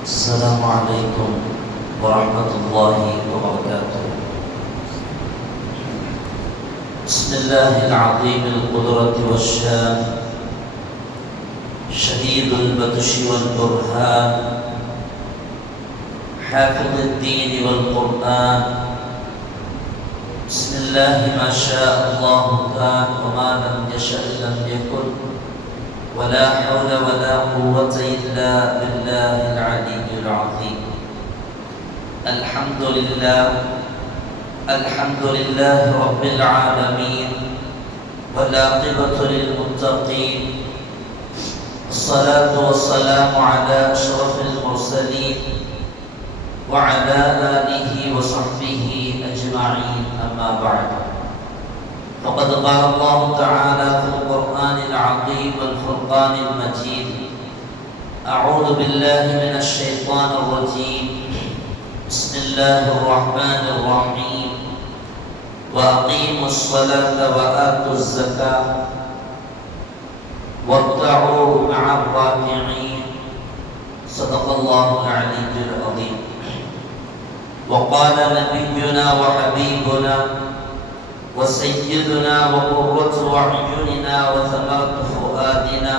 السلام عليكم ورحمة الله وبركاته. بسم الله العظيم القدرة والشان، شديد البطش والبرهان، حافظ الدين والقرآن. بسم الله ما شاء الله كان وما لم يشأ لم يكن، ولا حول ولا قوة إلا بالله العلي العظيم. الحمد لله رب العالمين، والعاقبة للمتقين، الصلاة والسلام على أشرف المرسلين وعلى آله وصحبه أجمعين، أما بعد. فقد قال الله تعالى في القرآن العظيم والفرقان المجيد: أعوذ بالله من الشيطان الرجيم، بسم الله الرحمن الرحيم، وأقيموا الصلاة وآتوا الزكاة واركعوا مع الراكعين. صدق الله العلي العظيم. وقال نبينا وحبيبنا وسيدنا وقرة أعيننا وثمرة فؤادنا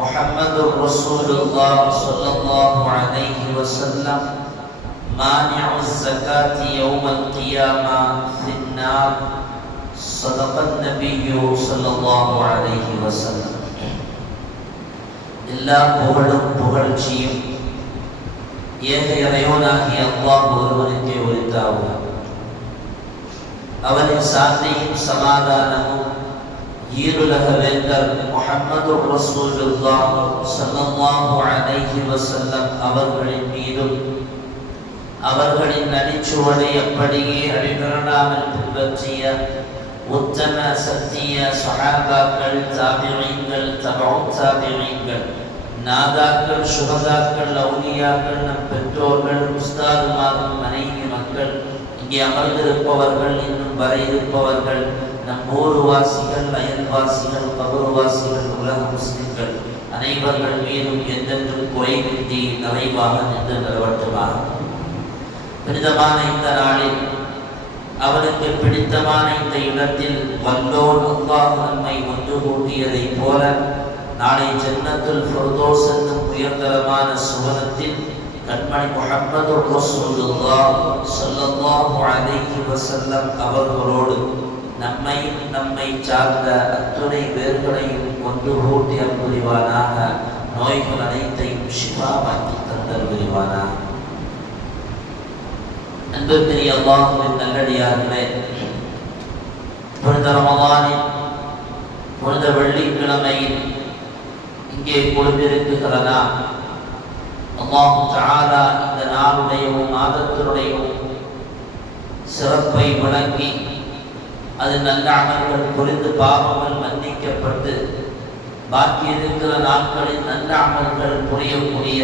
محمد رسول الله صلى الله عليه وسلم، مانع الزكاة يوم القيامة في النار. صدق النبي صلى الله عليه وسلم. எல்லா புகழும் புகழ்ச்சியும் ஏக இறைவனாகிய அல்லாஹ் ஒருவனுக்கே உரித்தாகுக. அவனின் சாந்தியும் சமாதானமும் ஈருலக வேந்தர் முஹம்மது ரசூலுல்லாஹ் ஸல்லல்லாஹு அலைஹி வஸல்லம் அவர்களின் மீதும், அவர்களின் நடிச்சுவடை அப்படியே அடிபெறாமல் பின்பற்றிய உத்தம சத்திய சஹாபாக்கள், தாபிஈன்கள், தபஉ தாபிஈன்கள், நாதாக்கள், சுஹதாக்கள், அவுலியாக்கள், நம் பெற்றோர்கள், உஸ்தாதுமார்கள், மனைவி மக்கள், இங்கே அமர்ந்திருப்பவர்கள், இன்னும் வர இருப்பவர்கள், நம் ஊர்வாசிகள், அயல்வாசிகள், கபர்வாசிகள், உலக முஸ்லிம்கள் அனைவர்கள் மீதும் எந்தென்றும் குறைவின்றி நிறைவாக நின்று நிலவட்டுமாக. புனிதமான இந்த நாளில், அவனுக்கு பிடித்தமான இந்த இடத்தில் வல்லோன் அல்லாஹ் நம்மை ஒன்று கூட்டியதைப் போல நாளை ஜன்னத்துல் ஃபிர்தௌஸ் என்னும் உயர்தரமான சுவனத்தில் கண்மணி முஹம்மது ரசூலுல்லாஹ் ஸல்லல்லாஹு அலைஹி வஸல்லம் அவர்களோடு நம்மையும் நம்மை சார்ந்த அத்துணை வேர்களையும் ஒன்று கூட்டி அருள்புரிவானாக. நோய்கள் அனைத்தையும் ஷிஃபாவாக்கி தந்தருள்புரிவானாக. அன்பிற்குரிய அல்லாஹ்வின் நல்லடியார்களே, புனித ரமலானின் புனித வெள்ளிக்கிழமையில் இங்கே கொண்டிருக்கிறதா அல்லாஹ் தஆலா இந்த நாளுடையவும் மாதத்தினுடையவும் சிறப்பை வழங்கி அது நல்ல அமல்கள் புரிந்து பாவங்கள் மன்னிக்கப்பட்டு பாக்கி இருக்கிற நாட்களில் நல்ல அமல்கள் புரியக்கூடிய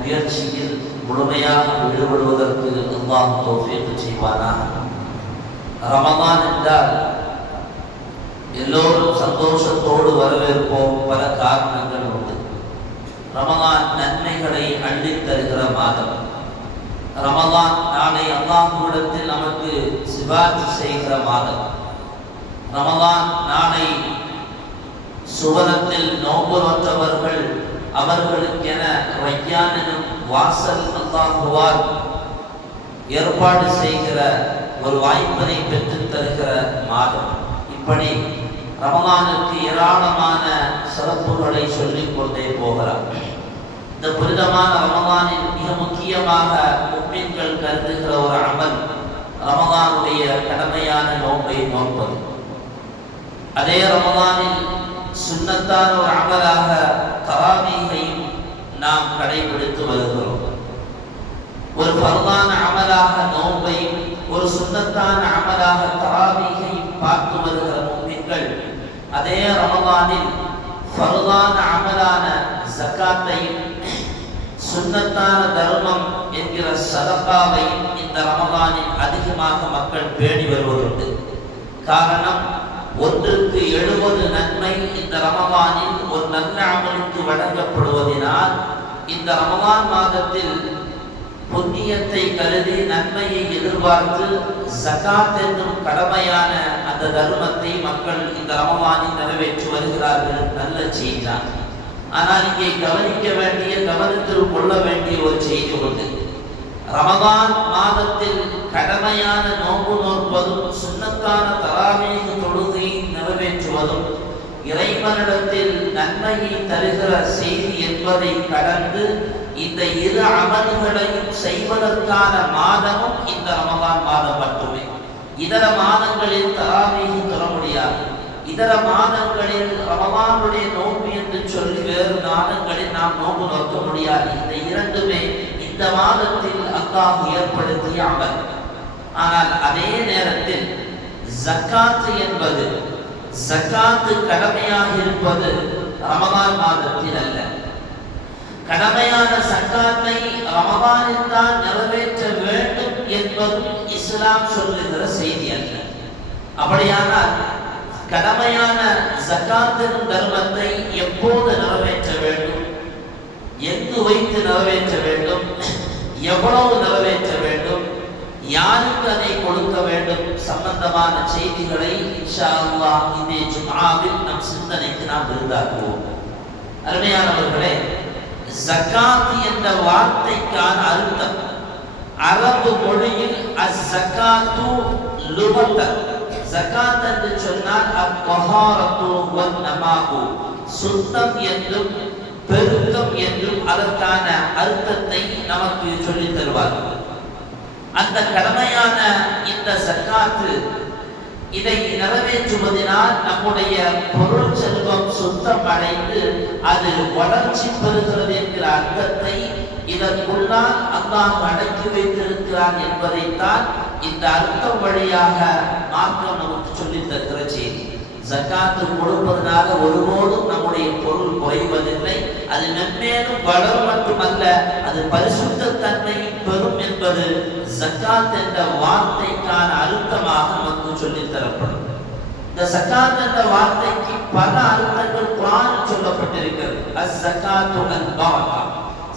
முயற்சியில் முழுமையாக ஈடுபடுவதற்கு அல்லாஹ் தௌஃபீக் செய்வானாக. ரமலான் என்றால் எல்லோரும் சந்தோஷத்தோடு வரவேற்போம். பல காரணங்கள் உண்டு. ரமலான் நன்மைகளை அள்ளித் தருகிற மாதம். ரமலான் நாளை அல்லாஹ்விடத்தில் நமக்கு சிபாரிசு செய்கிற மாதம். ரமலான் நாளை சுவனத்தில் நோன்பு நோற்றவர்கள் அவர்களுக்கென ரையான் எனும் வாசல் அல்லாஹ்வால் ஏற்பாடு செய்கிற ஒரு வாய்ப்பினை பெற்றுத் தருகிற மாதம். இப்படி ரமலானுக்கு ஏராளமான சிறப்புகளை சொல்லிக் கொண்டே போகிறார். இந்த புனிதமான ரமலானில் மிக முக்கியமாக முஃமின்கள் கருதுகிற ஒரு அமல் ரமலானுடைய கடமையான நோன்பை நோன்பது. அதே ரமலானில் சுன்னத்தான ஒரு அமலாக தராவீஹையும் நாம் கடைபிடித்து வருகிறோம். ஒரு ஃபர்தான அமலாக நோன்பையும், ஒரு சுன்னத்தான அமலாக தராவீஹையும் பார்த்து வருகிற முஃமின்கள் அதே ரமலானில் ஃபர்தான அமலான ஜகாத்தையும், சுன்னத்தான தர்மம் என்கிற சதகாவையும் இந்த ரமலானில் அதிகமாக மக்கள் பேணி வருவதுண்டு. காரணம், ஒன்றுக்கு 70 நன்மை இந்த ரமலானில் ஒரு நல்ல அமலுக்கு வழங்கப்படுவதனால் இந்த ரமலான் மாதத்தில் புண்ணியத்தை கருதி நன்மையை எதிர்பார்த்து ஜகாத் என்னும் கடமையான அந்த தர்மத்தை மக்கள் இந்த ரமலானில் நிறைவேற்றி வருகிறார்கள். நல்ல செய்திதான். ஆனால் இங்கே கவனத்தில் கொள்ள வேண்டிய ஒரு செய்தி உண்டு. ரமலான் மாதத்தில் கடமையான நோன்பு நோற்பதும் சுன்னத்தான தராவீஹ் தொழுகையை நிறைவேற்றுவதும் இறைவனிடத்தில் நன்மையை தருகிற செய்தி என்பதை கடந்து இந்த இரு அமல்களையும் செய்வதற்கான மாதமும் இந்த ரமலான் மாதம் மட்டுமே. இதர மாதங்களில் தராவீஹ் தொழ முடியாது. இதர மாதங்களில் ரமலானுடைய நோன்பு என்று சொல்லி வேறு மாதங்களில் நாம் நோன்பு நோக்க முடியாது. இந்த இரண்டுமே இந்த மாதத்தில் அல்லாஹ் ஏற்படுத்திய அமல். ஆனால் அதே நேரத்தில் ஜக்காத் என்பது ஜக்காத்து கடமையாக இருப்பது ரமலான் மாதத்தில் அல்ல. கடமையான ஜக்காத்தை ரமலானில் தான் நிறைவேற்ற வேண்டும் என்பதும் இஸ்லாம் சொல்லுகிற செய்தி அல்ல. அப்படியானால் கடமையான ஜக்காத்தின் தர்மத்தை எப்போது நிறைவேற்ற வேண்டும், எங்கு வைத்து நிறைவேற்ற வேண்டும், எவ்வளவு நிறைவேற்ற வேண்டும், யாருக்கு அதை கொடுக்க வேண்டும் சம்பந்தமான செய்திகளை இன்ஷா அல்லாஹ் இந்த ஜும்ஆவில் நம் சிந்தனைக்கு நாம் விருந்தாக்குவோம். அருமையானவர்களே, ஜக்காத் என்ற வார்த்தைக்கான அர்த்தம் அரபு மொழியில் அஸ்ஸகாத்து லுகத்தன். ஜகாத் என்று சொன்னால் அத்-தஹாரத்து வன்-நமாஉ, சுத்தம் என்றும் பெருக்கம் என்றும் அதற்கான அர்த்தத்தை நமக்கு சொல்லித் தருவார்கள். அந்த கடமையான இந்த ஜக்காத்து இதை நிறைவேற்றுவதனால் நம்முடைய பொருள் செல்வம் சுத்தம் அடைந்து அது வளர்ச்சி பெறுகிறது என்கிற அர்த்தத்தை இதற்குள்ளால் அல்லாஹ் அடக்கி வைத்திருக்கிறான் என்பதைத்தான் இந்த அர்த்தம் வழியாக மார்க்கம் நமக்கு சொல்லித் தருகிற செய்தி. ஜக்காத்து கொடுப்பதனால ஒருபோதும் நம்முடைய பொருள் குறைவதில்லை. அது மென்மேலும் வளரும் மட்டுமல்ல, அது பரிசுத்த தன்மையும் பெறும் என்பது ஜக்காத் என்ற வார்த்தைக்கான அர்த்தமாக நமக்கு சொல்லித் தரப்படும். இந்த ஜக்காத் என்ற வார்த்தைக்கு பல அர்த்தங்கள் குர்ஆனில் சொல்லப்பட்டிருக்கிறது. அஸ்-ஸகாத்து அல்-பரக்கா,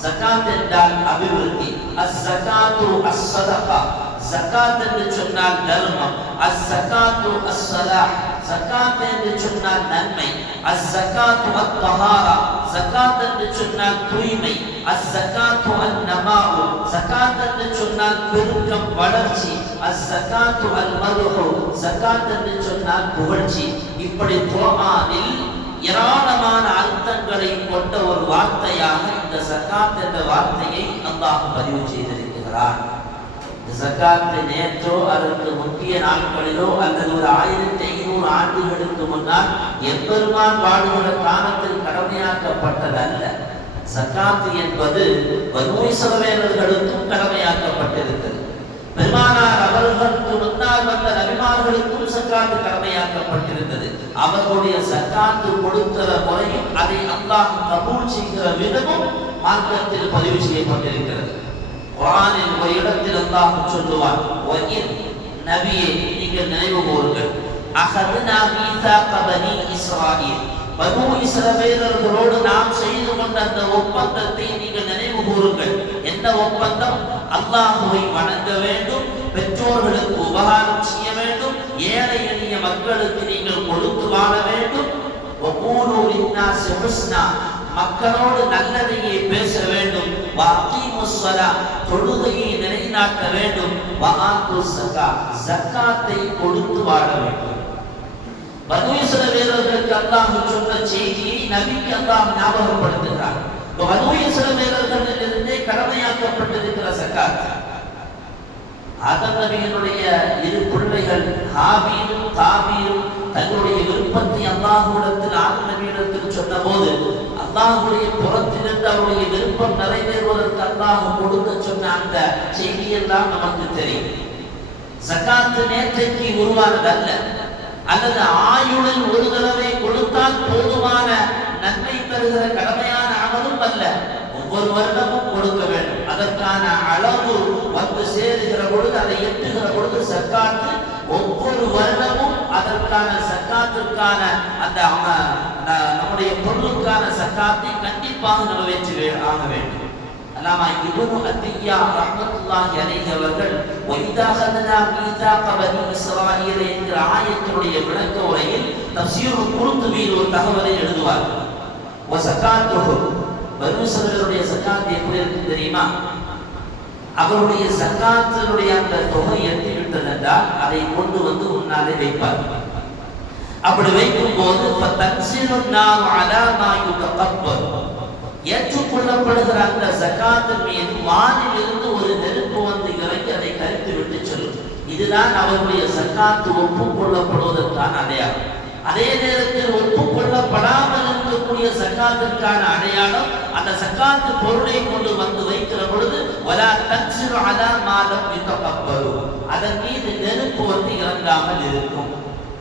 ஜகாத் என்றால் அபிவிருத்தி, அஸ்-ஸகாத்து அஸ்-ஸதகா, ஜகாத் என்று சொன்னால் தர்மம், அஸ்-ஸகாத்து அஸ்-ஸலாஹ், ஜகாத் என்று சொன்னால் நன்மை, அஸ்-ஸகாத்து அத்-தஹாரா, ஜகாத் என்று சொன்னால் தூய்மை, அஸ்-ஸகாத்து அன்-நமாஉ, ஜகாத் என்று சொன்னால் பெருக்கம் வளர்ச்சி, அஸ்-ஸகாத்து அல்-மதுஹு, ஜகாத் என்று சொன்னால் புகழ்ச்சி. இப்படி குர்ஆனில் ஏராளமான அர்த்தங்களை கொண்ட ஒரு வார்த்தையாக இந்த ஜகாத் என்ற வார்த்தையை அல்லாஹ் பதிவு செய்திருக்கிறார். ஜகாத்தை நேற்றோ அதற்கு முக்கிய நாட்களிலோ அல்லது ஒரு 1500 ஆண்டுகளுக்கு முன்னால் எம்பெருமான் வாழுகிற காலத்தில் கடமையாக்கப்பட்டதல்ல. ஜகாத் என்பது பனூ இஸ்ரவேலர்களுக்கும் கடமையாக்கப்பட்டிருக்கிறது. பெருமானார் அவர்களுக்கு முன்னால் வந்த நபிமார்களுக்கும் ஜகாத் கடமையாக்கப்பட்டிருந்தது. அவர்களுடைய ஜகாத்து கொடுக்கிற முறையும் அதை அல்லாஹ் கபூல் செய்கிற விதமும் மார்க்கத்தில் பதிவு செய்யப்பட்டிருக்கிறது. குர்ஆனில் ஒரு இடத்தில் அல்லாஹ் சொல்லுவான், வஇன் நபியே நீங்கள் நினைவு கூறுங்கள், அஹத்னா மீசாக பனி இஸ்ராயீல், பனூ இஸ்ரவேலர்களோடு நாம் செய்து கொண்ட அந்த ஒப்பந்தத்தை நீங்கள் நினைவு கூறுங்கள். என்ன ஒப்பந்தம்? அல்லாஹ்வை வணங்க வேண்டும், பெற்றோர்களுக்கு உபகாரம் செய்ய வேண்டும், ஏழை எளிய மக்களுக்கு நீங்கள் கொடுத்து வாழ வேண்டும், வகூலு லின்னாஸி ஹுஸ்னா, மக்களோடு நல்லதையே பேச வேண்டும், வஅகீமுஸ் ஸலாத், தொழுகையை நிலைநாட்ட வேண்டும், வஆத்துஸ் ஸகாத், ஜக்காத்தை கொடுத்து வாழ வேண்டும். பனூ இஸ்ரவேலர்களுக்கு அல்லாஹ் சொன்ன செய்தியை நபிக்கு அல்லாஹ் ஞாபகப்படுத்துகிறார். பனூ இஸ்ரவேலர்களிலிருந்தே கடமையாக்கப்பட்டிருக்கிற ஜக்காத். ஆதம் நபியினுடைய இரு பிள்ளைகள் ஹாபீலும் காபீலும் தங்களுடைய விருப்பத்தை அல்லாஹ்விடத்தில் ஆதம் நபியிடத்தில் சொன்னபோது அல்லாஹ்வுடைய புறத்திலிருந்து அவருடைய விருப்பம் நிறைவேறுவதற்கு அல்லாஹ் கொடுக்க சொன்ன அந்த செய்தியெல்லாம் நமக்கு தெரியும். ஜக்காத் நேற்றைக்கு உருவானதல்ல, அல்லது ஆயுளில் ஒரு தடவை கொடுத்தால் போதுமான நன்மை தருகிற கடமையான அமலும் அல்ல. ஒவ்வொரு வருடமும் கொடுக்க வேண்டும். அதற்கான அளவு வந்து சேருகிற பொழுது, அதை எட்டுகிற பொழுது ஜக்காத்து ஒவ்வொரு வருடமும் அதற்கான ஜக்காத்திற்கான அந்த நம்முடைய பொருளுக்கான சக்காத்தை கண்டிப்பாக நிறைவேற்றி ஆக வேண்டும். அல்லாமா இப்னு அத்திய்யா ரஹ்மத்துல்லாஹி அலைஹி அவர்கள் வைதா ஹதனா மீசாக பனி இஸ்ராயீல் என்கிற ஆயத்தினுடைய விளக்க உரையில் தஃசீருல் குர்துபியில் ஒரு தகவலை எழுதுவார். வஸகாத்துஹு பனி இஸ்ராயீலுடைய சக்காத் எப்படி இருக்கு தெரியுமா? அவருடைய சக்காத்தினுடைய அந்த தொகை எட்டி விட்டதென்றால் அதை கொண்டு வந்து முன்னாலே வைப்பார். அப்படி வைக்கும் போது ஏற்றுக்கொள்ளப்படுகிற அந்த ஜகாத்தின் மீது வானிலிருந்து ஒரு நெருப்பு வந்து இறங்கி அதை கரித்து விட்டு செல்லும். இதுதான் அவருடைய ஜகாத்து ஒப்புக்கொள்ளப்படுவதற்கான அடையாளம். அதே நேரத்தில் ஒப்புக்கொள்ளப்படாமல் இருக்கக்கூடிய ஜகாத்திற்கான அடையாளம் அந்த ஜகாத்து பொருளை கொண்டு வந்து வைக்கிற பொழுது வலா தன்சிரு அலா மாலம் யுதகப்பரு, அதன் மீது நெருப்பு வந்து இறங்காமல் இருக்கும்.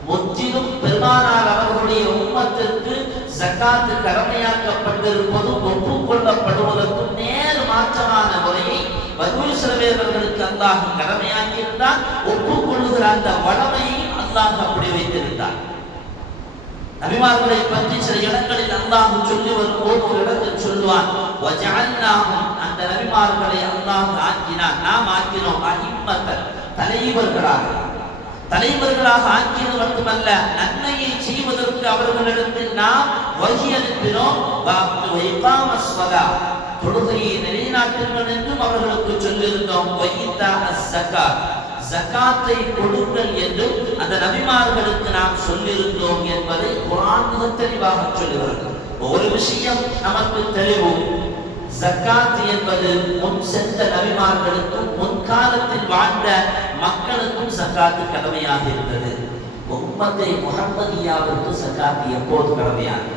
முற்றிலும் பெருமானார் அவர்களுடைய உம்மத்திற்கு ஜகாத்து கடமையாக்கப்பட்டிருப்பது ஒப்புக்கொள்ளப்படுவதற்கும் நேர் மாற்றமான முறையை பனூ இஸ்ரவேலர்களுக்கு அல்லாஹ் கடமையாக்கியிருந்தார். ஒப்புக்கொள்ளுகிற அந்த வளமையையும் அல்லாஹ் அப்படி வைத்திருந்தார். நபிமார்களை பற்றி சில இடங்களில் அல்லாஹ் சொல்லி வரும்போது ஒரு இடத்தில் சொல்லுவான், வஜஅல்நாஹும், அந்த நபிமார்களை அல்லாஹ் ஆக்கினான், நாம் ஆக்கினோம், அஇம்மத்தன், தலைவர்களாக ஆக்கியது மட்டுமல்ல, நன்மையை செய்வதற்கு அவர்களிடத்தில் நாம் வஹி அனுப்பினோம். தொழுகையை நிலைநாட்டுங்கள் என்றும் அவர்களுக்கு சொல்லியிருந்தோம். ஜகாத்தை கொடுங்கள் என்றும் அந்த நபிமார்களுக்கு நாம் சொல்லியிருந்தோம் என்பதை குர்ஆன் மிக தெளிவாக சொல்லுகிறது. ஒரு விஷயம் நமக்கு தெளிவு, ஜகாத் என்பது முன் சென்ற நபிமார்களுக்கும் முன்காலத்தில் வாழ்ந்த மக்களுக்கும் ஜகாத்து கடமையாக இருந்தது. உம்மத்தை முஹம்மதியாவிற்கு ஜகாத் எப்போது கடமையானது,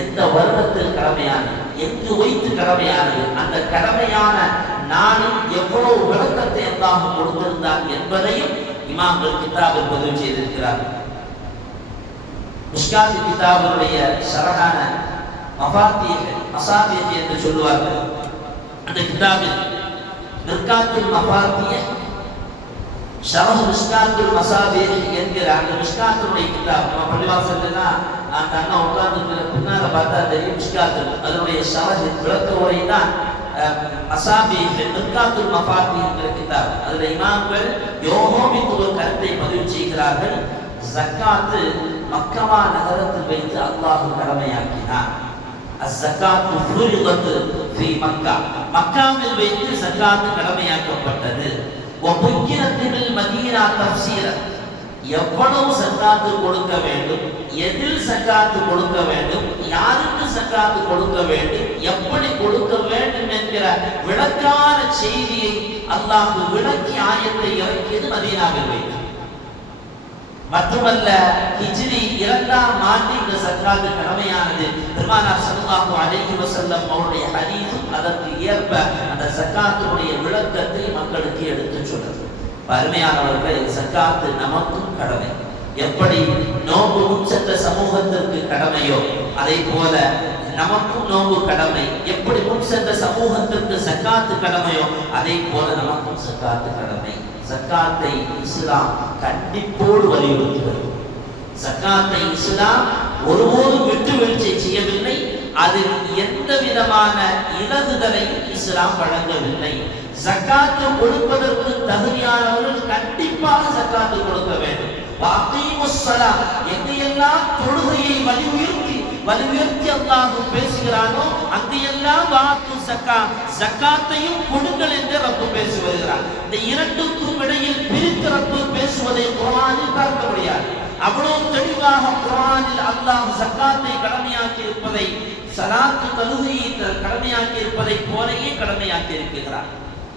எந்த வருடத்தில் கடமையானது, எங்கு வைத்து கடமையானது, அந்த கடமையான நாளில் எவ்வளவு விளக்கத்தை அல்லாஹ் கொடுத்திருந்தார் என்பதையும் இமாம்கள் கிதாபில் பதிவு செய்திருக்கிறார்கள். மிஷ்காத் கிதாபுடைய ஷரஹான மசாபிஹ் என்று சொல்லுவார்கள். அந்த கிதாபில் மிர்காத்துல் மஃபாத்திஹ் ஷரஹ் மிஷ்காத்துல் மசாபிஹ் என்கிற அந்த மிஷ்காத்துடைய கிதாப், நம்ம பள்ளிவாசல்னா அந்த அண்ணா உட்கார்ந்து பின்னால பார்த்தா தெரியும் மிஷ்காத்து, அதனுடைய ஷரஹ் விளக்க உரை தான் மசாபிஹ் மிர்காத்துல் மஃபாத்திஹ் என்கிற கிதாப். அதில் இமாம்கள் யோகோபித்து ஒரு கருத்தை பதிவு செய்கிறார்கள். ஜக்காத்து மக்கமா நகரத்தில் வைத்து அல்லாஹ் கடமையாக்கினார். அஸ்ஸகாத்து ஃபுரிதத் ஃபீ மக்கா, மக்காவில் வைத்து ஜக்காத் கடமையாக்கப்பட்டது. வபுக்கிரத்தில் மதீனா தஃசீர, எவ்வளவு ஜக்காத் கொடுக்க வேண்டும், எதில் ஜக்காத் கொடுக்க வேண்டும், யாருக்கு ஜக்காத் கொடுக்க வேண்டும், எப்படி கொடுக்க வேண்டும் என்கிற விளக்கான செய்தியை அல்லாஹ் விளக்கி ஆயத்தை இறக்கியது மதீனாவில் வைத்து. மட்டுமல்ல, ஹிஜ்ரி 2ஆம் ஆண்டு இந்த ஜக்காத் கடமையானது. பெருமானார் ஸல்லல்லாஹு அலைஹி வஸல்லம் அவருடைய ஹதீஸும் அதற்கு ஏற்ப அந்த ஜக்காத்துடைய விளக்கத்தை மக்களுக்கு எடுத்துச் சொன்னது. அருமையானவர்களே, ஜக்காத் நமக்கும் கடமை. எப்படி நோன்பு முன்சென்ற சமூகத்திற்கு கடமையோ அதே போல நமக்கும் நோன்பு கடமை. எப்படி முன்சென்ற சமூகத்திற்கு ஜக்காத் கடமையோ அதே போல நமக்கும் ஜக்காத் கடமை. ஜக்காத்தை இஸ்லாம் கண்டிப்போடு வலியுறுத்துகிறது. ஜக்காத்தை இஸ்லாம் ஒருபோதும் விட்டு வீழ்ச்சி செய்யவில்லை. அதில் எந்த விதமான இலகுதலையும் இஸ்லாம் வழங்கவில்லை. ஜக்காத்து கொடுப்பதற்கு தகுதியானவர்கள் கண்டிப்பாக ஜக்காத்து கொடுக்க வேண்டும். எங்கையெல்லாம் தொழுகையை வலியுறுத்தி அல்லாஹ் பேசுகிறானோ அங்கையெல்லாம் வாத்து ஜக்காத்தையும் கொடுங்கள் என்று ரப்பு பேசி வருகிறார். இந்த இரண்டுக்கும் இடையில் பிரித்து ரப்பு பேசுவதை குர்ஆனில் பார்க்க முடியாது. அவ்வளவு தெளிவாக குர்ஆனில் அல்லாஹ் ஜக்காத்தை கடமையாக்கி இருப்பதை, ஸலாத்து தொழுகையை கடமையாக்கி இருப்பதை போலவே கடமையாக்கி இருக்கிறார்.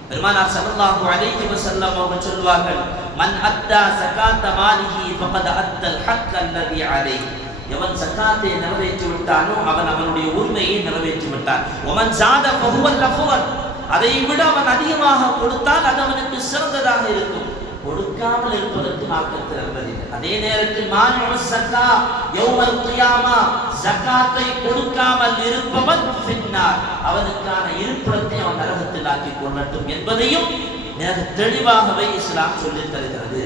பெருமானார் ஸல்லல்லாஹு அலைஹி வஸல்லம் அவர்கள் சொல்வார்கள், மன் அத்தா ஸகாத்த மாலிஹி ஃபகத் அத்தல் ஹக் அல்லதி அலைஹி, எவன் ஸகாத்தை நிறைவேற்றி விட்டானோ அவன் அவனுடைய உரிமையை நிறைவேற்றி விட்டான். வமன் ஸாத ஃபஹுவல் அஃவல், அதை விட அவன் அதிகமாக கொடுத்தால் அது அவனுக்கு சிறந்ததாக இருக்கும். கொடுக்காமல் இருப்பதற்கு மார்க்கம் திறந்ததில்லை. அதே நேரத்தில் மானிஉ ஸக்கா யௌமல் கியாமா, ஜகாத்தை கொடுக்காமல் இருப்பவன் ஃபின்னார், அவனுக்கான இருப்பிடத்தை அவன் நரகத்தில் ஆக்கிக் கொள்ளட்டும் என்பதையும் மிக தெளிவாகவே இஸ்லாம் சொல்லித் தருகிறது.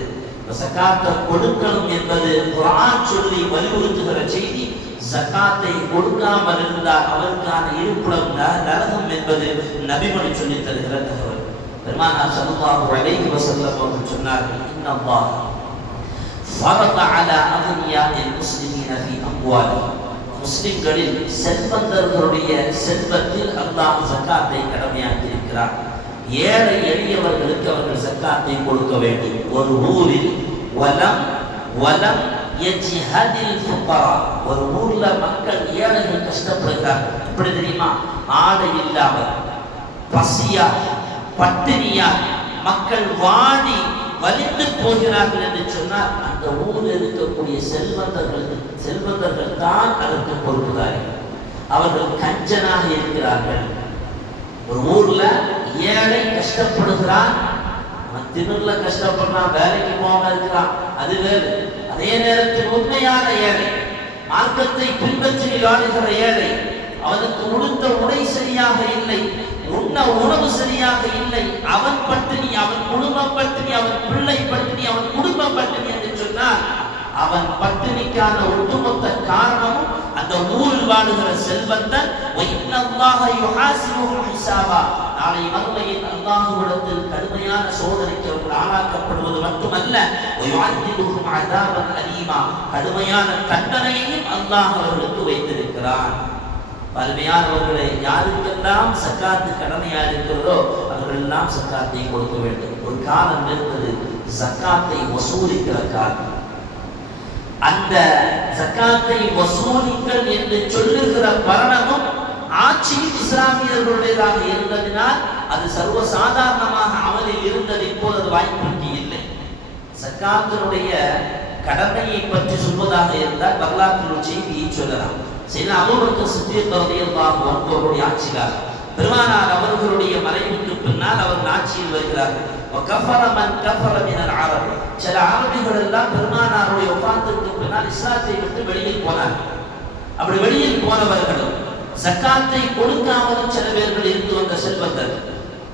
ஜகாத்தை கொடுக்கணும் என்பது குர்ஆன் சொல்லி வலியுறுத்துகிற செய்தி. ஜகாத்தை கொடுக்காமல் இருந்தால் அவருக்கான இருப்பிடம் நரகம் என்பது நபிமொழி சொல்லித் தருகிற தகவல். பெருமானார் ஸல்லல்லாஹு அலைஹி வஸல்லம் அவர்கள் சொன்னார்கள், இன்னல்லாஹ் ஃபரத அலா அக்னியாஇல் முஸ்லிமீன ஃபீ அம்வாலிஹிம், முஸ்லிம்களில் செல்வந்தர்களுடைய செல்வத்தில் அல்லாஹ் ஜகாத்தை கடமையாக்கி இருக்கிறார். ஏழை எளியவர்களுக்கு அவர்கள் ஜகாத்தை கொடுக்க வேண்டும். ஒரு ஊரில் வலம் யஜ்ஹதில் ஃபுகரா, ஒரு ஊர்ல மக்கள் ஏழைகள் கஷ்டப்படுகிறார்கள். எப்படி தெரியுமா? ஆடை இல்லாமல், பசியா, பட்டினியா மக்கள் வாடி வலிந்து போகிறார்கள் என்று சொன்னால் அந்த ஊரில் இருக்கக்கூடிய செல்வந்தர்கள் தான் அதற்கு பொறுப்புதார்கள். அவர்கள் கஞ்சனாக இருக்கிறார்கள். ஒரு ஊர்ல ஏழை கஷ்டப்படுகிறான், திமிர்ல கஷ்டப்படுறான், வேலைக்கு போகாம இருக்கிறான், அது வேறு. அதே நேரத்தில் உண்மையான ஏழை, மார்க்கத்தை பின்பற்றி வாழ்கிற ஏழை, அவனுக்கு உடுத்த உடை சரியாக இல்லை, உண்ண உணவு சரியாக இல்லை, அவன் பட்டினி, அவன் குடும்பம் பட்டினி, அவன் பிள்ளை பட்டினி, அவன் குடும்பம் பட்டினி என்று சொன்னால் அவன் பட்டினிக்கான ஒட்டுமொத்த காரணமும் அந்த ஊரில் வாழுகிற செல்வந்தன். நாளை மறுமையில் அல்லாஹ்விடத்தில் கடுமையான சோதனைக்கு அவர்கள் ஆளாக்கப்படுவது மட்டுமல்ல, கடுமையான தண்டனையையும் அல்லாஹ் அவர்களுக்கு வைத்திருக்கிறான். பல்மையானவர்களை யாருக்கெல்லாம் சக்காத்து கடமையா இருக்கிறதோ அவர்கள் எல்லாம் சக்காத்தை கொடுக்க வேண்டும். ஒரு காலம் இருந்தது சக்காத்தை வசூலிக்கிற காலம். அந்த ஜகாத்தை வசூலிங்கள் என்று சொல்லுகிற பரணமும் ஆட்சியில் இஸ்லாமியர்களுடையதாக இருந்ததினால் அது சர்வசாதாரணமாக அமலில் இருந்தது. இப்போது அது வாய்ப்பு இல்லை. ஜகாத்தினுடைய கடமையை பற்றி சொல்வதாக இருந்தால் வரலாற்று செய்தியை சொல்லலாம். சையதுனா அபூபக்கர் சித்திக் ரலியல்லாஹு அன்ஹு அவருடைய ஆட்சிக்கார், பெருமானார் அவர்களுடைய மறைவுக்கு பின்னால் அவர்கள் ஆட்சியில் வருகிறார்கள். சில அரபிகள் எல்லாம் பெருமானாருடைய வஃபாத்திற்கு பின்னால் இஸ்லாத்தை விட்டு வெளியில் போனார்கள். அப்படி வெளியில் போனவர்களும் ஜகாத்தை கொடுக்காமலும் சில பேர்கள் இருந்து வந்த செல்வந்தர்.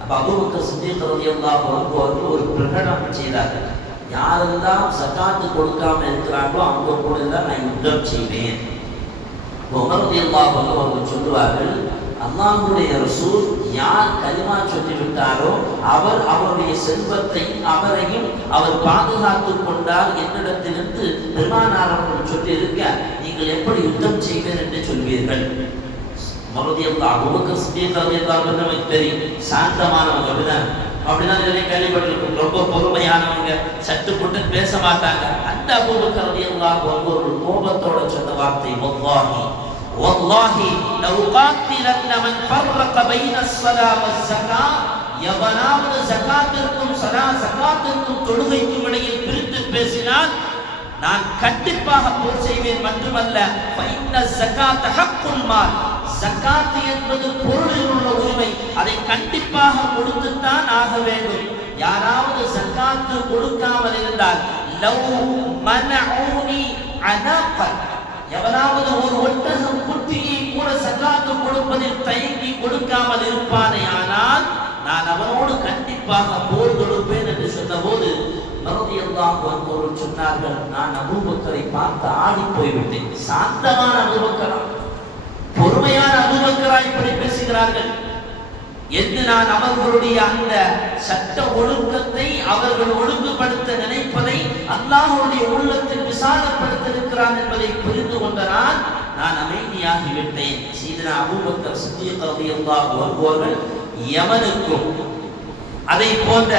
அப்ப அபூபக்கர் சித்திக் ரலியல்லாஹு அன்ஹு அவர்கள் ஒரு பிரகடனம் செய்தார்கள், யாரெல்லாம் ஜகாத்து கொடுக்காம இருக்கிறார்களோ அவங்க கூட தான் நான் யுத்தம் செய்வேன். உமர் ரலியல்லாஹு அன்ஹு அவர்கள் சொல்லுவார்கள், அல்லாஹ்வுடைய ரசூல் யார் கலிமா சொல்லிவிட்டாரோ அவர் அவருடைய செல்வத்தை அவரையும் அவர் பாதுகாத்துக் கொண்டால் என்னிடத்திலிருந்து பெருமானார் அவர்கள் சொல்லியிருக்க நீங்கள் எப்படி யுத்தம் செய்வீர் என்று சொல்வீர்கள். அபூபக்கர் சித்திக் ரலியல்லாஹு அன்ஹு நமக்கு தெரியும், சாந்தமானவங்க, அப்படிதான் கேள்விப்பட்டிருக்கும், ரொம்ப பொறுமையானவங்க, சட்டு போட்டு பேச மாட்டாங்க. அந்த அபூபக்கர் ரலியல்லாஹு அன்ஹு ஒரு கோபத்தோட சொன்ன வார்த்தை, வல்லாஹி லவ் காத்திலன்ன மன் ஃபர்ரக பைன ஸலா வஸ்ஸகா, எவனாவது ஜகாத்திற்கும் ஜகாத்திற்கும் தொழுகைக்கும் இடையில் பிரித்து பேசினால் நான் கண்டிப்பாக போர் செய்வேன். மட்டுமல்ல, ஃபைன்ன ஸகாத ஹக்குல் மால், ஜகாத் என்பது பொருளில் உள்ள உரிமை, அதை கண்டிப்பாக கொடுத்துத்தான் ஆக வேண்டும். யாராவது ஜகாத் கொடுக்காமல் இருந்தால் லவ் மனஊனி அனாகன், எவனாவது ஒரு ஒட்டகம் குட்டியை கூட ஜகாத் கொடுப்பதில் தயங்கி கொடுக்காமல் இருப்பானே ஆனால் நான் அவனோடு கண்டிப்பாக போர் தொடுப்பேன் என்று சொன்னபோது ரலியல்லாஹு அன்ஹு அவர்கள் சொன்னார்கள், நான் அபூபக்கரை பார்த்து ஆடி போய்விட்டேன். சாந்தமான அபூபக்கரா, பொறுமையான அபூபக்கரா இப்படி பேசுகிறார்கள் என்று நான் அவர்களுடைய அந்த சட்ட ஒழுக்கத்தை அவர்கள் ஒழுங்குபடுத்த நினைப்பதை அல்லாஹ்வுடைய உள்ளத்தில் விசாலப்படுத்த இருக்கிறான் என்பதை புரிந்து கொண்டனால் நான் அமைதியாகிவிட்டேன். சையதுனா அபூபக்கர் சித்திக் ரலியல்லாஹு அன்ஹு அவர்கள் யமனுக்கும் அதை போன்ற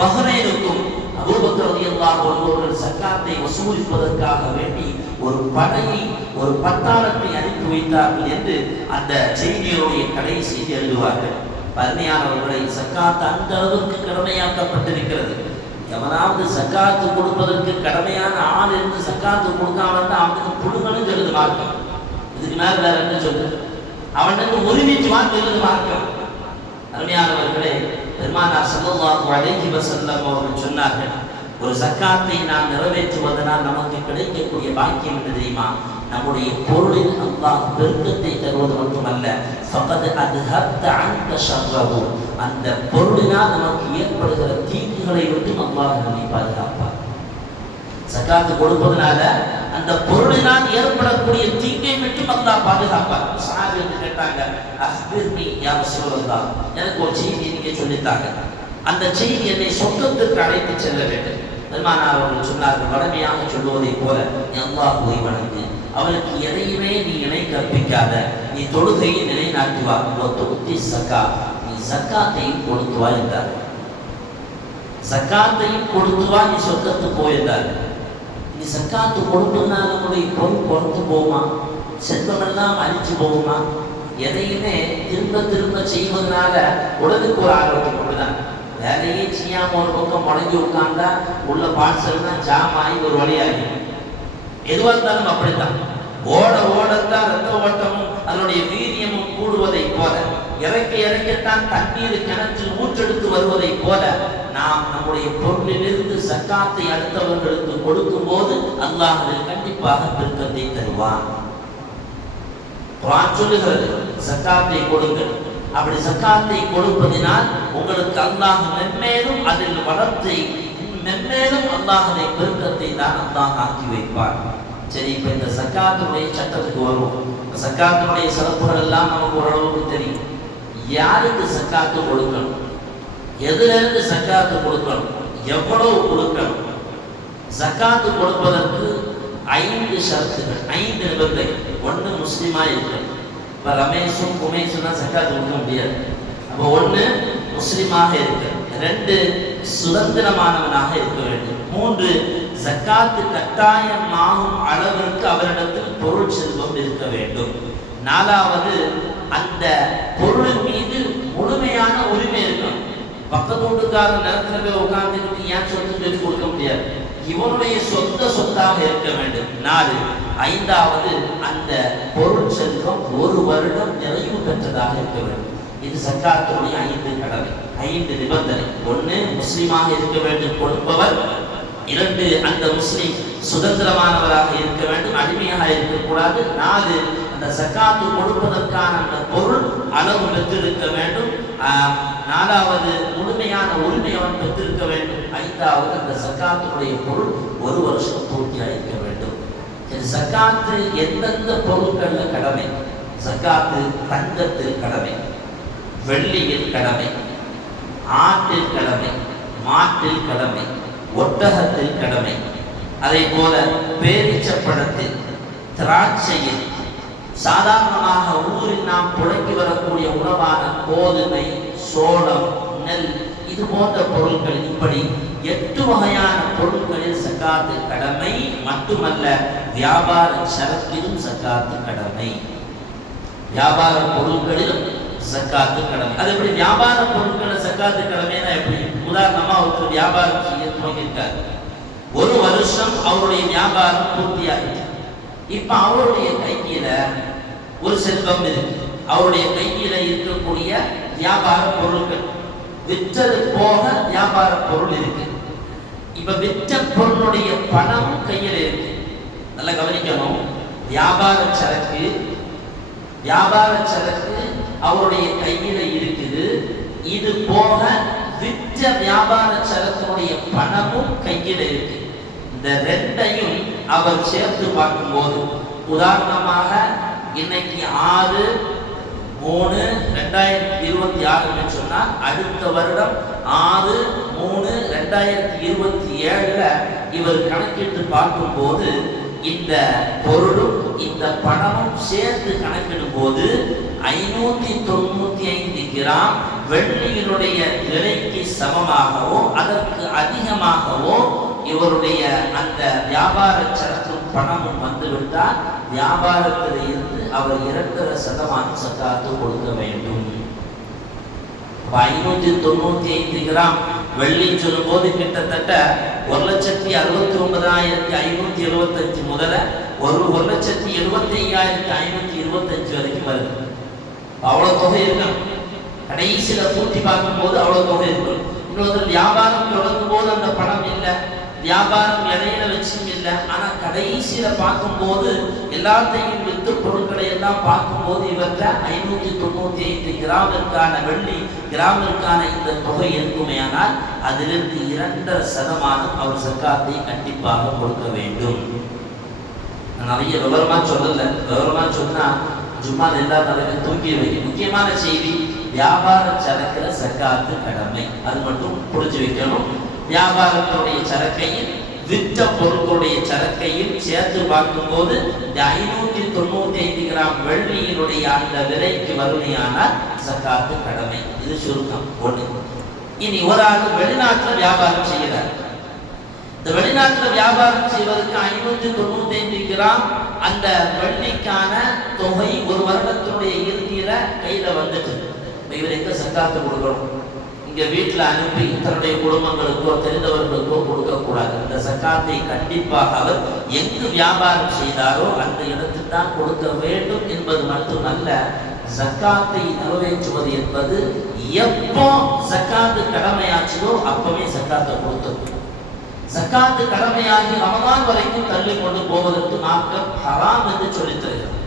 பஹ்ரைனுக்கும் அபூபக்கர் ரலியல்லாஹு அன்ஹு அவர்கள் ஜகாத்தை வசூலிப்பதற்காக வேண்டி ஒரு படையை, ஒரு பட்டாளத்தை அனுப்பி வைத்தார்கள் என்று அந்த செய்தியுடைய கடைசி எழுதுவார்கள். பன்மையானவர்களை ஜகாத் அந்த அளவுக்கு கடமையாக்கப்பட்டிருக்கிறது. எவனாவது ஜகாத்து கொடுப்பதற்கு கடமையான ஆள் இருந்து ஜகாத்து கொடுக்காம அவனுக்கு புடுங்கணும் சொல்லுது மார்க்கம். இதுக்கு மேல வேற என்ன சொல்லுது? அவனுக்கு உரிமைக்கு வார்த்தை மார்க்கம். அருமையானவர்களே, பெருமானார் ஸல்லல்லாஹு அலைஹி வஸல்லம் அவர்கள் சொன்னார்கள், ஒரு ஜகாத்தை நாம் நிறைவேற்றுவதனால் நமக்கு கிடைக்கக்கூடிய பாக்கியம் என்ன தெரியுமா? நம்முடைய பொருளில் அல்லாஹ் பெருக்கத்தை தருவது மட்டுமல்ல, ஃபகத் அத்ஹப்த அன்க ஷர்ரஹு, அந்த பொருளினால் நமக்கு ஏற்படுகிற தீங்குகளை விட்டு அல்லாஹ் நம்மை பாதுகாப்பார். ஜகாத் கொடுப்பதனால அந்த பொருளினால் ஏற்படக்கூடிய தீங்கை விட்டும் அல்லாஹ் பாதுகாப்பார். சஹாபிகள் கேட்டாங்க, அஹ்பிர்னி யா ரசூலல்லாஹ், எனக்கு ஒரு செய்தி நீங்க சொல்லித்தாங்க, அந்த செய்தி என்னை சொர்க்கத்திற்கு அழைத்து செல்ல வேண்டும். பெருமானார் அவர்கள் சொன்னார்கள், வடமையாக சொல்லுவதை போல நீ அல்லாஹ்வை வணங்கு, அவனுக்கு எதையுமே நீ இணை கற்பிக்காத, நீ தொழுகையை நிலைநாட்டுவா, தொகுத்தி சக்கா, நீ சக்காத்தையும் கொடுத்துவா என்றார். சக்காத்தையும் கொடுத்துவா, நீ சொர்க்கத்துக்கு போயிருந்தார். நீ சக்காத்து கொடுத்ததுனால நம்முடைய பொருள் குறைந்து போகுமா, செல்வமெல்லாம் அழிச்சு போகுமா? எதையுமே திரும்ப திரும்ப செய்வதனால உடலுக்கு ஒரு ஆரோக்கியம் கொண்டுதான். வேலையே செய்யாம ஒரு பக்கம் முடங்கி உட்கார்ந்தா உள்ள பார்சல்னா ஜாம் ஆகி ஒரு வழியாகி, எதுவாக இருந்தாலும் அப்படித்தான். ஓட ஓடத்தான் ரத்த ஓட்டமும் அதனுடைய வீரியமும் கூடுவதை போல, இறக்க இறக்கத்தான் தண்ணீர் கிணற்றில் ஊற்றெடுத்து வருவதை போல, நாம் நம்முடைய பொருளிலிருந்து சக்காத்தை அடுத்தவர்களுக்கு கொடுக்கும் போது அல்லாஹ் கண்டிப்பாக பெருக்கத்தை தருவான். குர்ஆன் சொல்லுகிறது, சக்காத்தை கொடுங்கள். அப்படி சக்காத்தை கொடுப்பதினால் உங்களுக்கு அல்லாஹ் மென்மேலும் அதில் வளர்த்தை, மென்மேலும் அல்லாஹுடைய பெருக்கத்தை தான் அல்லாஹ் ஆக்கி வைப்பார். சரி, இப்ப இந்த சக்காத்துடைய சட்டத்துக்கு வருவோம். சக்காத்துடைய சிறப்புகள் எல்லாம் நமக்கு ஓரளவுக்கு தெரியும். யாருக்கு சக்காத்து கொடுக்கணும், எதுல இருந்து சக்காத்து கொடுக்கணும், எவ்வளவு கொடுக்கணும்? சக்காத்து கொடுப்பதற்கு 5 ஷரத்துகள், 5 நிபந்தனைகள். ஒன்று முஸ்லிமா இருக்கணும். இப்ப ரமேஷும் குமேஷும் தான் சக்காத்து கொடுக்க முடியாது. அப்போ 1 முஸ்லிமாக இருக்க, 2 சுதந்திரமானவனாக இருக்க வேண்டும், 3 ஜக்காத்து கட்டாயமாகும் அளவிற்கு அவரிடத்தில் பொருள் செல்வம் இருக்க வேண்டும், 4வது அந்த பொருள் மீது முழுமையான உரிமை இருக்கணும். பக்கத்து வீட்டுக்காரன் நேரத்தில் உட்கார்ந்துக்கிட்டு ஏன் சொத்து கொடுக்க முடியாது, இவனுடைய சொத்தாக இருக்க வேண்டும். 4 5வது அந்த பொருள் செல்வம் 1 வருடம் நிறைவு பெற்றதாக இருக்க வேண்டும். இது சக்காத்துடைய 5 கடமை, 5 நிபந்தனை. 1 முஸ்லிமாக இருக்க வேண்டும் கொடுப்பவர், 2 அந்த முஸ்லிம் சுதந்திரமானவராக இருக்க வேண்டும், அடிமையாக இருக்கக்கூடாது, 4 அந்த சக்காத்து கொடுப்பதற்கான அந்த பொருள் அளவு பெற்றிருக்க வேண்டும், 4வது முழுமையான உரிமை அவன் பெற்றிருக்க வேண்டும், 5வது அந்த சக்காத்துடைய பொருள் 1 வருஷம் பூர்த்தியாக இருக்க வேண்டும். சக்காத்து எந்தெந்த பொருட்கள்ல கடமை? சக்காத்து தங்கத்தில் கடமை, வெள்ளியில் கடமை, ஆட்டில் கடமை, மாட்டில் கடமை, ஒட்டகத்தில் கடமை, அதே போல பேரிச்சப்பழத்தில், திராட்சையில், சாதாரணமாக ஊரில் நாம் புழங்கி வரக்கூடிய உணவான கோதுமை, சோளம், நெல், இது போன்ற பொருட்கள், இப்படி 8 வகையான பொருட்களில் சக்காத்து கடமை. மட்டுமல்ல, வியாபார சரக்கிலும் சக்காத்து கடமை, வியாபார பொருட்களிலும் சக்காத்து கடமை. அது எப்படி வியாபார பொருட்கள சக்காத்து கடமைனா எப்படி? உதாரணமா அவருக்கு வியாபாரம் செய்ய துவங்கியிருக்காரு, 1 வருஷம் அவருடைய வியாபாரம் பூர்த்தியாகிட்டு, இப்ப அவருடைய கையில ஒரு செல்வம் இருக்கு, அவருடைய கையில இருக்கக்கூடிய வியாபார பொருட்கள், விற்றது போக வியாபார பொருள் இருக்கு. இப்ப விற்ற பொருளுடைய பணம் கையில இருக்கு. நல்லா கவனிக்கணும், வியாபார சரக்கு அவருடைய கையில இருக்குது, இது போக விற்ற வியாபார சரக்குடைய பணமும் கையில இருக்கு. இந்த 2ஐயும் அவர் சேர்த்து பார்க்கும்போது, உதாரணமாக இன்னைக்கு 6/3/2026 சொன்னா, அடுத்த வருடம் 6/3/2027 இவர் கணக்கிட்டு பார்க்கும்போது இந்த பொருளும் இந்த பணமும் சேர்த்து கணக்கிடும் போது 595 கிராம் வெள்ளியினுடைய விலைக்கு சமமாகவோ அதற்கு அதிகமாகவோ இவருடைய அந்த வியாபார சரக்கும் பணமும் வந்துவிட்டால் வியாபாரத்தில் இருந்து அவர் 2.5% சக்காத்து கொடுக்க வேண்டும். 595 கிராம் வெள்ளி சொல்லும் போது கிட்டத்தட்ட 1,69,575 முதல்ல 1,75,525 வரைக்கும் வருது. அவ்வளவு தொகை இருக்கும். கடைசியில பூர்த்தி பார்க்கும் போது அவ்வளவு தொகை இருக்கும். இன்னொரு வியாபாரம் தொடங்கும் போது அந்த பணம் இல்லை, வியாபாரம் இடையில வச்சும் இல்லை, ஆனா கடைசியில பார்க்கும் போது எல்லாத்தையும் வித்து பொருட்களை எல்லாம் பார்க்கும் போது இவற்றை 595 கிராமிற்கான வெள்ளி கிராமிற்கான இந்த தொகை இருக்குமே, ஆனால் அதிலிருந்து 2.5% அவர் சக்காத்தை கண்டிப்பாக கொடுக்க வேண்டும். நிறைய விவரமா சொல்லல, விவரமா சொன்னா சும்மா எல்லா தலைவரும் தூக்கி வைக்க. முக்கியமான செய்தி, வியாபார சரக்குல சக்காத்து கடமை, அது மட்டும் புரிஞ்சு வைக்கணும். வியாபாரத்துடைய சரக்கையும் விற்ற பொருட்களுடைய சரக்கையும் சேர்த்து பார்க்கும்போது இந்த 595 கிராம் வெள்ளியினுடைய அந்த விலைக்கு வறுமையானால் சக்காத்து கடமை. இது சுருக்கம் ஒன்று. இனி ஒரு ஆள் வெளிநாட்டுல வியாபாரம் செய்கிறார். இந்த வெளிநாட்டுல வியாபாரம் செய்வதற்கு 595 கிராம் அந்த வெள்ளிக்கான தொகை ஒரு வருடத்தினுடைய இறுதியில கையில வந்துட்டு இவர் எங்க சக்காத்து கொடுக்கணும்? இங்க வீட்டுல அனுப்பி தன்னுடைய குடும்பங்களுக்கோ தெரிந்தவர்களுக்கோ கொடுக்க கூடாது. இந்த சக்காத்தை கண்டிப்பாக அவர் எங்கு வியாபாரம் செய்தாரோ அந்த இடத்தில் தான் கொடுக்க வேண்டும் என்பது மட்டுமல்ல, சக்காத்தை நிறைவேற்றுவது என்பது எப்போ சக்காத்து கடமையாச்சதோ அப்பவே சக்காத்தை கொடுத்தது. சக்காத்து கடமையாகி ரமதான் வரைக்கும் தள்ளி கொண்டு போவதற்கு மார்க்கம் ஹராம் என்று சொல்லித் தருகிறது.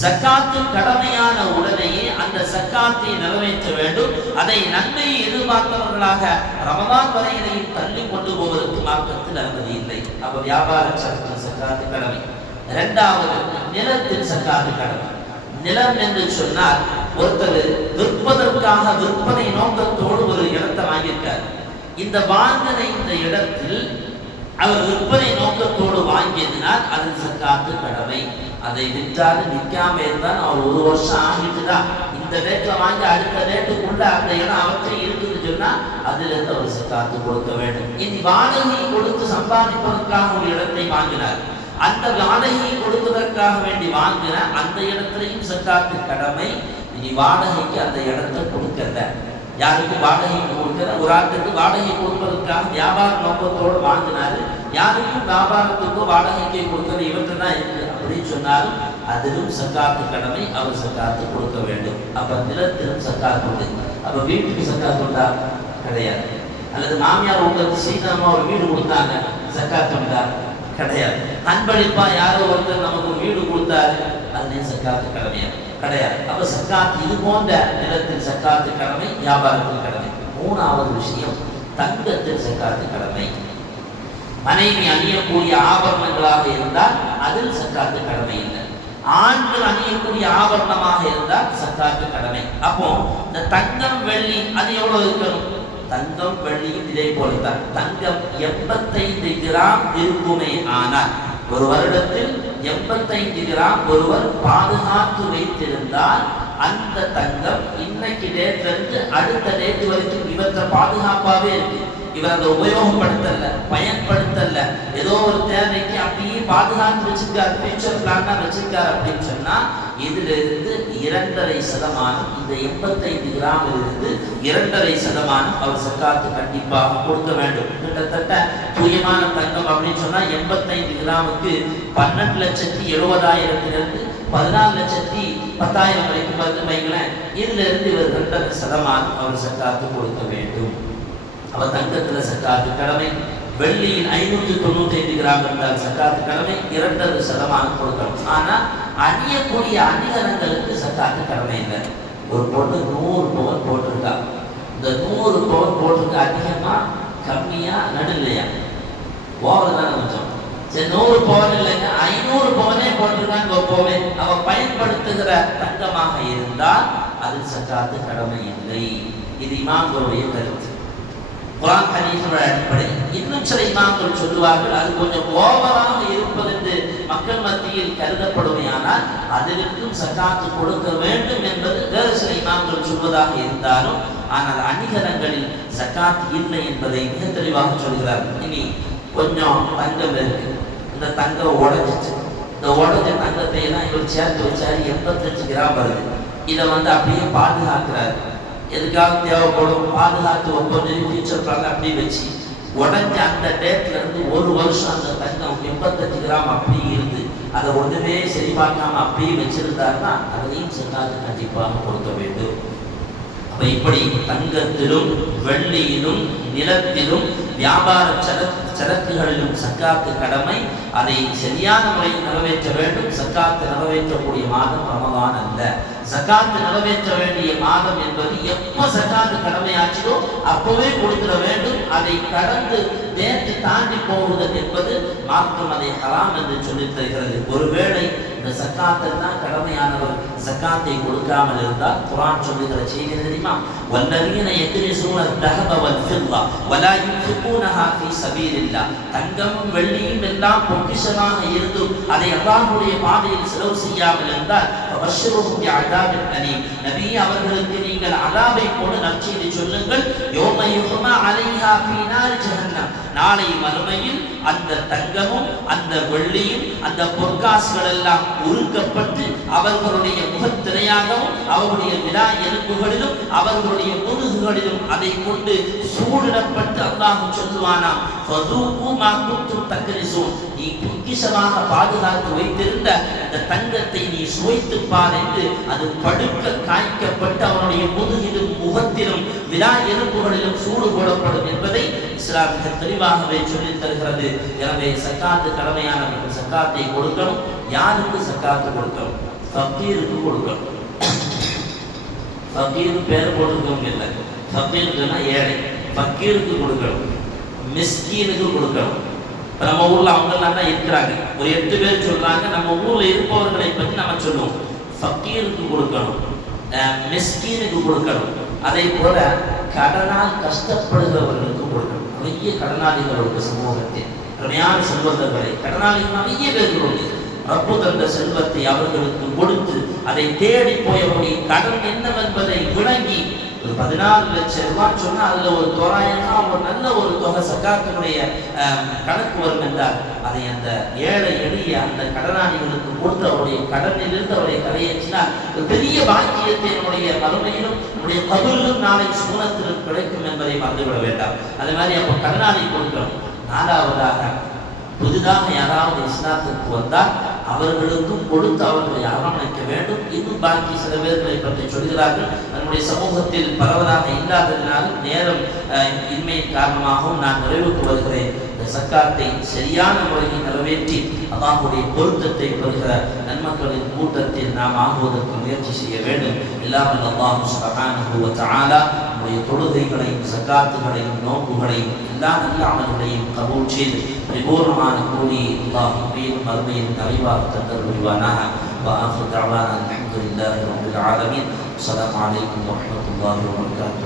சக்காத்து கடமையான உடனேயே அந்த சக்காத்தை நிறைவேற்ற வேண்டும். அதை நன்மையை எதிர்பார்த்தவர்களாக ரமதான் வரையிலையும் தள்ளி கொண்டு போவதற்கு மார்க்கத்தில் அனுமதி இல்லை. அப்ப வியாபார சரக்கு சக்காத்து கடமை. இரண்டாவது, நிலத்தில் சக்காத்து கடமை. நிலம் என்று சொன்னால் ஒருத்தர் விற்பதற்காக விற்பனை நோக்கத்தோடு ஒரு இடத்தை வாங்கியிருக்கார். இந்த வாங்கின இந்த இடத்தில் அவர் விற்பனை நோக்கத்தோடு வாங்கியதினால் அது சக்காத்து கடமை. அதை விற்றாரு, விற்காம இருந்தால் அவர் 1 வருஷம் ஆகிட்டுதான் இந்த ரேட்ல வாங்கி அடுத்த ரேட்டுக்குள்ள அந்த இடம் அவற்றை இருக்குன்னு சொன்னா அதுல இருந்து அவர் சக்காத்து கொடுக்க வேண்டும். இனி வாடகை கொடுத்து சம்பாதிப்பதற்காக ஒரு இடத்தை வாங்கினார். அந்த வாடகையை கொடுப்பதற்காக வேண்டி வாங்கின அந்த இடத்திலையும் சக்காத்து கடமை. இனி வாடகைக்கு அந்த இடத்தை கொடுக்கல, யாருக்கு வாடகை கொடுக்கிற ஒரு ஆட்டுக்கு வாடகை கொடுப்பதற்காக வியாபார நோக்கத்தோடு வாங்கினாரு. யாருக்கும் வியாபாரத்துக்கோ வாடகைக்கு கொடுக்கிற இவற்றை தான் இருக்கு அப்படின்னு சொன்னாலும் அதிலும் சக்காத்து கடமை. அவர் சக்காத்து கொடுக்க வேண்டும். அப்ப நிலத்திலும் சக்காத்து உண்டு. அப்ப வீட்டுக்கு சக்காத்து உண்டா? கிடையாது. அல்லது மாமியார் உங்களுக்கு சீக்கிரமா ஒரு வீடு கொடுத்தாங்க, சக்காத்து உண்டா? கிடையாது. அன்பளிப்பா யாரோ ஒருத்தர் நமக்கு ஒரு வீடு கொடுத்தாரு, அதுலேயும் சக்காத்து கடமையா? கிடையாது. அப்ப சக்காத்து இது போன்ற நிலத்தில் சக்காத்து கடமை, வியாபாரத்தில் கடமை. மூணாவது விஷயம், தங்கத்தில் சக்காத்து கடமை. மனைவி அணியக்கூடிய ஆபரணங்களாக இருந்தால் அதில் சக்காத்து கடமை இல்லை. ஆண்கள் அணியக்கூடிய ஆபரணமாக இருந்தால் சக்காத்து கடமை. அப்போ இந்த தங்கம் வெள்ளி அது எவ்வளவு இருக்கணும்? தங்கம் வெள்ளியும் இதே போலத்தான். தங்கம் 85 கிராம் இருக்குமே ஆனால் ஒரு வருடத்தில் 85 கிராம் ஒருவர் பாதுகாத்து வைத்திருந்தால் அந்த தங்கம் இன்னைக்கு டேட்ல இருந்து அடுத்த டேட் வரைக்கும் இவற்றை பாதுகாப்பாவே இருக்கு. இவர் அதை உபயோகப்படுத்தல, பயன்படுத்தல, ஏதோ ஒரு தேவைக்கு அப்படியே பாதுகாத்து வச்சிருக்காரு, ஃபியூச்சர் பிளான் வச்சிருக்காரு அப்படின்னு சொன்னா இதுல இருந்து 2.5% இந்த 85 கிராமில் இருந்து 2.5% அவர் சக்காத்து கண்டிப்பாக கொடுக்க வேண்டும். கிட்டத்தட்ட தூயமான தங்கம் அப்படின்னு சொன்னா 85 கிராமுக்கு 12,70,000 14,10,000 வரைக்கும் வைங்களேன். இதுல இருந்து இவர் 2.5% அவர் சக்காத்து கொடுக்க வேண்டும். அவர் தங்கத்துல சக்காத்து கடமை. வெள்ளியில் 595 கிராம் இருந்தால் சக்காத்து கடமை 2% கொடுக்கணும். ஆனா அணியக்கூடிய அணிகலன்களுக்கு சக்காத்து கடமை இல்லை. ஒரு பொண்ணு 100 பவுன் போட்டிருக்கா. இந்த 100 பவுன் போட்டிருக்க அதிகமா கம்மியா நடுலையா? ஓவர் தானே கொஞ்சம். சரி, 100 பவுன் இல்லைங்க, 500 பவுனே போட்டிருக்கான்னு வைப்போமே. அவ பயன்படுத்துகிற தங்கமாக இருந்தால் அதில் சக்காத்து கடமை இல்லை. இது இமாம்களுடைய கருத்து. குர்ஆன் ஹதீஸுடைய அடிப்படை. இன்னும் சில இமாம்கள் சொல்லுவார்கள் அது கொஞ்சம் ஓவராக இருப்பது என்று மக்கள் மத்தியில் கருதப்படுமையானால் அதிலும் சக்காத்து கொடுக்க வேண்டும் என்பது வேறு சில இமாம்கள் சொல்வதாக இருந்தாலும், ஆனால் அணிகலன்களில் சக்காத்து இல்லை என்பதை மிக தெளிவாக சொல்கிறார்கள். இனி கொஞ்சம் தங்கம் இருக்கு, இந்த தங்கம் உடைஞ்சிச்சு. இந்த உடைஞ்ச தங்கத்தை எல்லாம் இவர் சேர்த்து வச்சாரு, 85 கிராம் வருது. இதை அப்படியே பாதுகாக்கிறாரு. எதுக்காக தேவைப்படும்? பாதுகாத்து ஒவ்வொரு ஃபியூச்சர் பிளான் அப்படி வச்சு உடஞ்ச அந்த டேட்ல இருந்து 1 வருஷம் அந்த தங்கம் 85 கிராம் அப்படி இருந்து அதை ஒன்றுமே சரி பார்க்காம அப்படியே வச்சிருந்தாருன்னா அதையும் சக்காத்து கண்டிப்பாக கொடுக்க வேண்டும். அப்ப இப்படி தங்கத்திலும் வெள்ளியிலும் நிலத்திலும் வியாபார சரக்குகளிலும் சக்காத்து கடமை. அதை சரியான முறையில் நிறைவேற்ற வேண்டும். சக்காத்து நிறைவேற்றக்கூடிய மாதம் ரமலான் அல்ல. சக்காத்து நிறைவேற்ற வேண்டிய மாதம் என்பது எப்ப சக்காத்து கடமையாச்சோ அப்பவே கொடுத்துட வேண்டும். அதை கடந்து நேற்று தாண்டி போவது என்பது மார்க்கம் அதை ஹராம் என்று சொல்லித் தருகிறது. ஒருவேளை இந்த ஜக்காத்தில் தான் கடமையானவர் ஜக்காத்தை கொடுக்காமல் இருந்தால் குர்ஆன் சொல்லுகிற செய்தி தெரியுமா? வல்லதீன யக்னிஸூன الذهب والفضة ولا ينفقونها في سبيل الله. தங்கமும் வெள்ளியும் எல்லாம் பொக்கிஷமாக இருந்தும் அதை அல்லாஹ்வுடைய பாதையில் செலவு செய்யாமல் இருந்தால் ஃபபஷ்ஷிருஹும் பிஅதாபின் அலீம். நபி அவர்களுக்கு நீங்கள் அதாபை கொண்டு நற்செய்தி சொல்லுங்கள். யௌம யுஹ்மா அலைஹா ஃபீ நார் ஜஹன்னம். நாளை மறுமையில் அந்த தங்கமும் அந்த வெள்ளியும் அந்த பொற்காசுகள் எல்லாம் உருக்கப்பட்டு அவர்களுடைய முகத்திரையாகவும் அவர்களுடைய விலா எலும்புகளிலும் அவர்களுடைய முதுகுகளிலும் அதை கொண்டு சூடிடப்பட்டு அல்லாஹ் சொல்லுவானாம், ஃபதூகு மா குன்தும் தக்ரிஸூன். நீ பொக்கிஷமாக பாதுகாத்து வைத்திருந்த அந்த தங்கத்தை நீ சுவைத்து பார் என்று அது படுக்க காய்க்கப்பட்டு அவனுடைய முதுகிலும் முகத்திலும் விலா எலும்புகளிலும் சூடு போடப்படும் என்பதை இஸ்லாம் மிக தெளிவாகவே சொல்லித் தருகிறது. எனவே சக்காத்து கடமையானவர்கள் சக்காத்தை கொடுக்கணும். யாருக்கு சக்காத்து கொடுக்கணும்? ஃபக்கீருக்கு கொடுக்கணும். ஃபக்கீருக்கு பேர் போட்டுக்கோங்க இல்லை, ஃபக்கீருக்குன்னா ஏழை, ஃபக்கீருக்கு கொடுக்கணும், மிஸ்கீனுக்கு கொடுக்கணும். இப்போ நம்ம ஊரில் அவங்கெல்லாம் தான் இருக்கிறாங்க, ஒரு 8 பேர் சொல்கிறாங்க. நம்ம ஊரில் இருப்பவர்களை பற்றி நம்ம சொல்லுவோம். ஃபக்கீருக்கு கொடுக்கணும், மிஸ்கீனுக்கு கொடுக்கணும். அதே போல கடனால் கஷ்டப்படுகிறவர்களுக்கு கொடுக்கணும். நிறைய கடனாளிகள் உள்ள சமூகத்தில் கடுமையான செல்வந்தர்களை கடனாளிகள் நிறைய பேர்களுடைய ரப்பு தந்த செல்வத்தை அவர்களுக்கு கொடுத்து அதை தேடி போயவருடைய கடன் என்னவென்பதை விளங்கி ஒரு 14 லட்சம் ரூபாய் சொன்னால் அதில் ஒரு தோராயமா ஒரு நல்ல ஒரு தொகை சக்காத்தினுடைய கணக்கு வரும் என்றால் அதை அந்த ஏழை எளிய அந்த கடனாளிகளுக்கு கொடுத்து அவருடைய கடனிலிருந்து அவரை கரையேற்றினால் ஒரு பெரிய பாக்கியத்தை நம்முடைய மறுமையிலும் நம்முடைய கபூரிலும் நாளை சுகுணத்திலும் கிடைக்கும் என்பதை மறந்துவிட வேண்டாம். அதே மாதிரி அப்போ கடனாளி கொடுக்கிறோம். 4வதாக புதிதாக யாராவது இஸ்லாத்திற்கு வந்தால் அவர்களுக்கும் கொடுத்து அவர்களை அரவணைக்க வேண்டும். இன்னும் பாக்கி சில பேர்களை பற்றி சொல்கிறார்கள். நம்முடைய சமூகத்தில் பரவலாக இல்லாததினால் நேரம் இன்மையின் காரணமாகவும் நான் நிறைவுக்கு வருகிறேன். இந்த சக்காத்தை சரியான முறையில் நிறைவேற்றி அல்லாஹ்வுடைய பொருத்தத்தை பெறுகிற நன்மக்களின் கூட்டத்தில் நாம் ஆகுவதற்கு முயற்சி செய்ய வேண்டும். இல்லாமல் அல்லாஹ் சுப்ஹானஹு வ தஆலா நம்முடைய தொழுகைகளையும் சக்காத்துகளையும் நோன்புகளையும் எல்லா நல்ல அமல்களையும் கபூல் செய்து பரிபூர்ணமான கூலி அல்லாஹ் மறுமையின் நிறைவாக தந்தல் புரிவானாக. وآخر دعوانا الحمد لله رب العالمين. السلام عليكم ورحمة الله وبركاته.